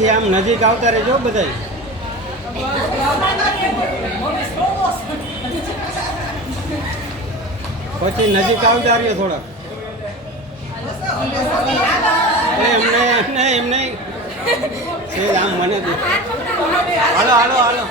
પછી આમ નજીક આવતા રહેજો બધાય. પછી નજીક આવતા રહ્યો થોડાક. એમને આમ મને હાલો હાલો હાલો.